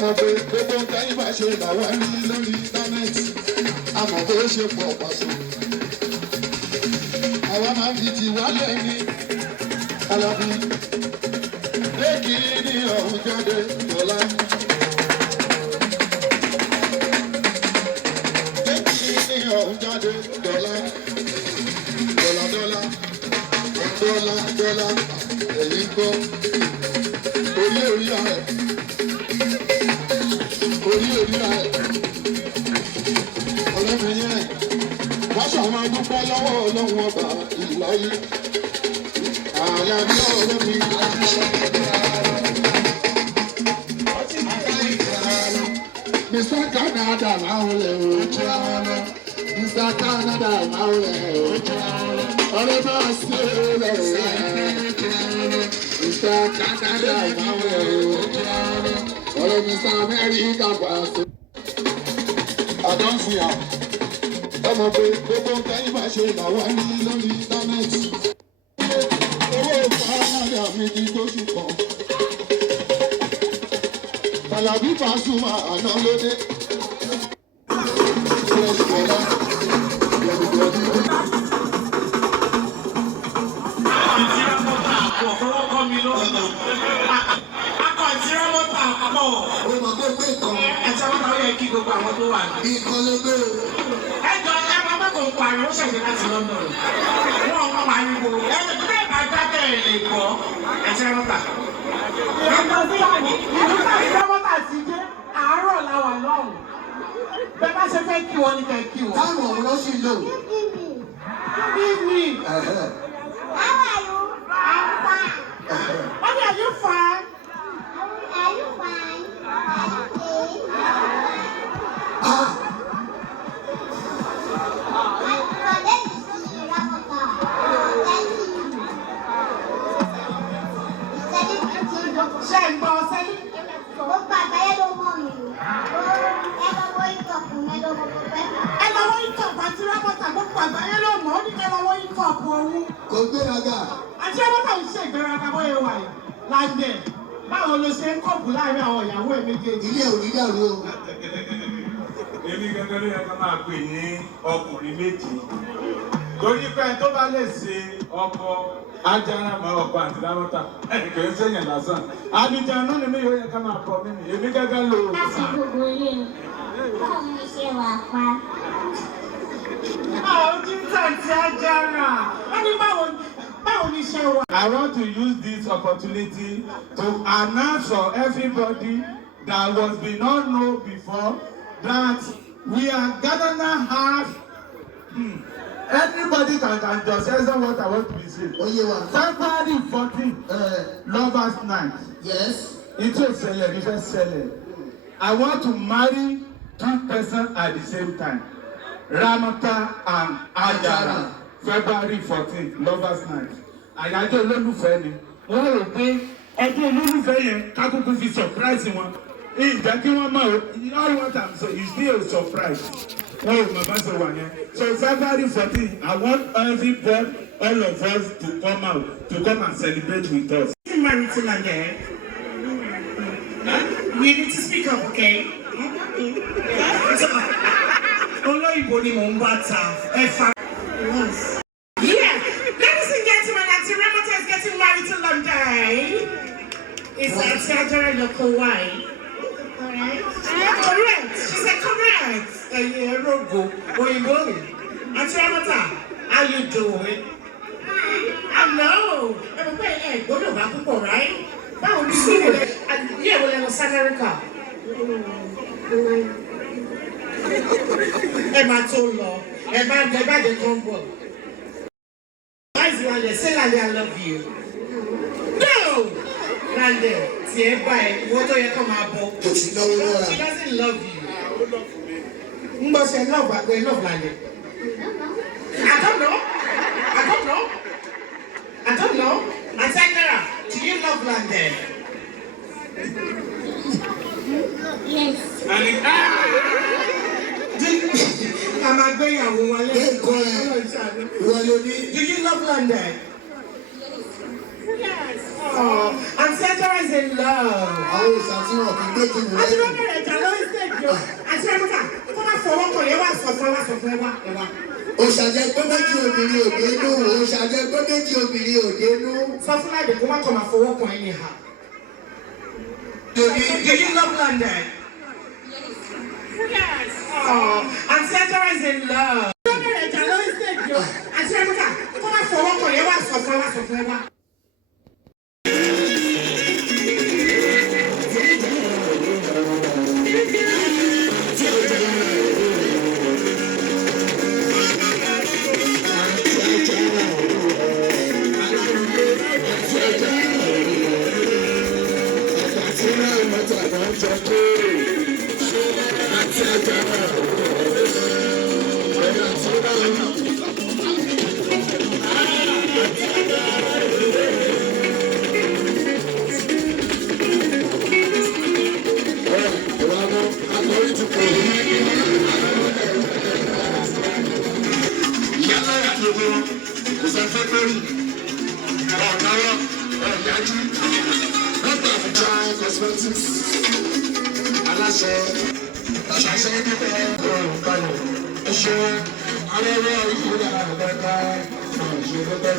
mọ̀ pé gbogbo kẹ́yìn bá ṣe làwọn rí lórí íńtánẹ́ẹ̀tì àmọ́ bó ṣe pọ̀ pàṣẹ. àwa máa ń fi ti wálé ní Alábí lẹ́kì ní ọ̀hún jáde dọ́là. lẹ́kì ní ọ̀hún jáde dọ́là dọ́là ẹ̀yìn gbọ́ orí ààrẹ. ọlọ́run yẹn wọ́n ṣàwọn dúpẹ́ lọ́wọ́ ọlọ́run ọba ìlọ́yé Àlàbí ọ̀rẹ́ mi. Mr. Canada máa ń lẹ̀ ojú ara Mr. Canada máa ń lẹ̀ ojú ara ọ̀rẹ́ bá ṣe é lẹ̀ Mr. Canada máa ń lẹ̀ ojú ara ọ̀rẹ́ Mr. America bá ṣe. Àdánsì à ẹ mọ̀ pé gbogbo kẹ́yìn bá ṣe làwọn ní lórí íńtánẹ́ẹ̀tì. owó ìfọ̀hánàdà mi ti tóṣù kan. Àlàbí Pasuma àná lóde. Gbogbo àwọn tó wà ní. Ìkọlẹ́gbẹ́ o. Ẹjọ́ ẹ máa bá kò pariwo ó ṣẹ̀ṣẹ̀ láti London. Wọ́n máa pariwo. Ẹjọ́ tó bẹ́ẹ̀ bá gbábẹ́ ẹ̀ lè kọ́. Ẹ̀jẹ̀ rọ́bà. Ẹ̀jọ̀ bí àní. Ìjọba rọ́bà ti dé àárọ̀ làwà lọ́hùn. Bẹ́ẹ̀ bá ṣe fẹ́ kí wọn ní kẹ́ kí wọn. Táwọn ọ̀hún ló ṣì lò. Give me. How are you? I'm fine. Mommy, are you fine? Are you fine? Báwo ló ṣe ń kọ̀pù láàrin àwọn ìyàwó ẹ̀ méjèèjì? Ilé ò ní dàrú o. Èmi gẹ́gẹ́ ló yẹ ká máa pè ní ọkùnrin méjì. Torí pé tó bá lè ṣe ọkọ Ajara mọ́ ọkọ àti Ramota kì í ṣèyàn lásán. Àbíjànú ni mí yóò yẹ ká máa pọ̀ mí nì. Èmi gẹ́gẹ́ ló. Láti gbogbo ilé báwo ni ṣe wà pa? Ojú tàǹtí Ajara. Wọ́n ní báwo ni ṣe wà? I want to use this opportunity to announce for everybody that was been not known before that we are gonna have anybody can just say what I want to be saying. February 14th, Lovers Night. Yes. It's a celebration. I want to marry two persons at the same time. Ramota and Ajara. February 14th, Lovers Night. Àyájọ́ olólùfẹ́ ni. Wọ́n rò pé ọdún olólùfẹ́ yẹn kákúkú fi surprise wọn. Ìjà kí wọ́n mọ̀ all what I'm saying is still a surprise. Wọ́n ò mọ̀ bá ṣe wà yẹn. So February 14th, I want everybody, all of us to come out, to come and celebrate with us. Married to London. You need to speak up, okay? Olóyìnbó ni mò ń bá ta. Yes. Yeah, ladies and gentlemen, Auntie Ramota is getting married to London. It's Auntie Ajara KUKOYI. Correct. She said correct. Ereko. Oyinbo. Auntie Ramota, how you doing? I know. Everybody, go to Bakupo, right? Báwo ni sí ìwé? Ilé ìwé lẹ́nu America. Ẹ máa tó lọ. Ẹ bá dé Congo. Say Lande, I love you. No! Lande, tí ẹ bá ẹ, ìwọ tó yẹ kó máa bọ̀. She doesn't love you. Ngbọ́ ṣe love àgbẹ̀ love Lande. I don't know. Ajara, do you love Lande? Yes. I'm a boy, I'm do you love London? Yes. Oh, Auntie Ajara is in love. Àwọn ìṣàtúnwọ̀n kì í gbé kí ni Àti lẹ́yìn. wọ́n bẹ̀rẹ̀ ìjà lórí stage o. Àti Ramota, kó má fọwọ́ kàn yẹn wá sọ fún ẹ wá. Òṣàjẹ́ pé méjì obìnrin òde inú. Òṣàjẹ́ pé méjì obìnrin òde inú. Sọ fún láìpẹ́ kó má kàn máa fọwọ́ kàn ẹni hà. Do you love London? Yes. Auntie Ajara is in love. Wọ́n bẹ̀rẹ̀ ìjà lórí stage o. Àti Ramota, kó má fọwọ́ kàn yẹn wá sọ fún ẹ wá. Aláṣẹ ṣàṣẹ nípa ẹ̀kọ́ ìbálò ẹ̀ṣọ́ alẹ́ rẹ̀ ìgbéra ẹ̀ka ìṣèjọba.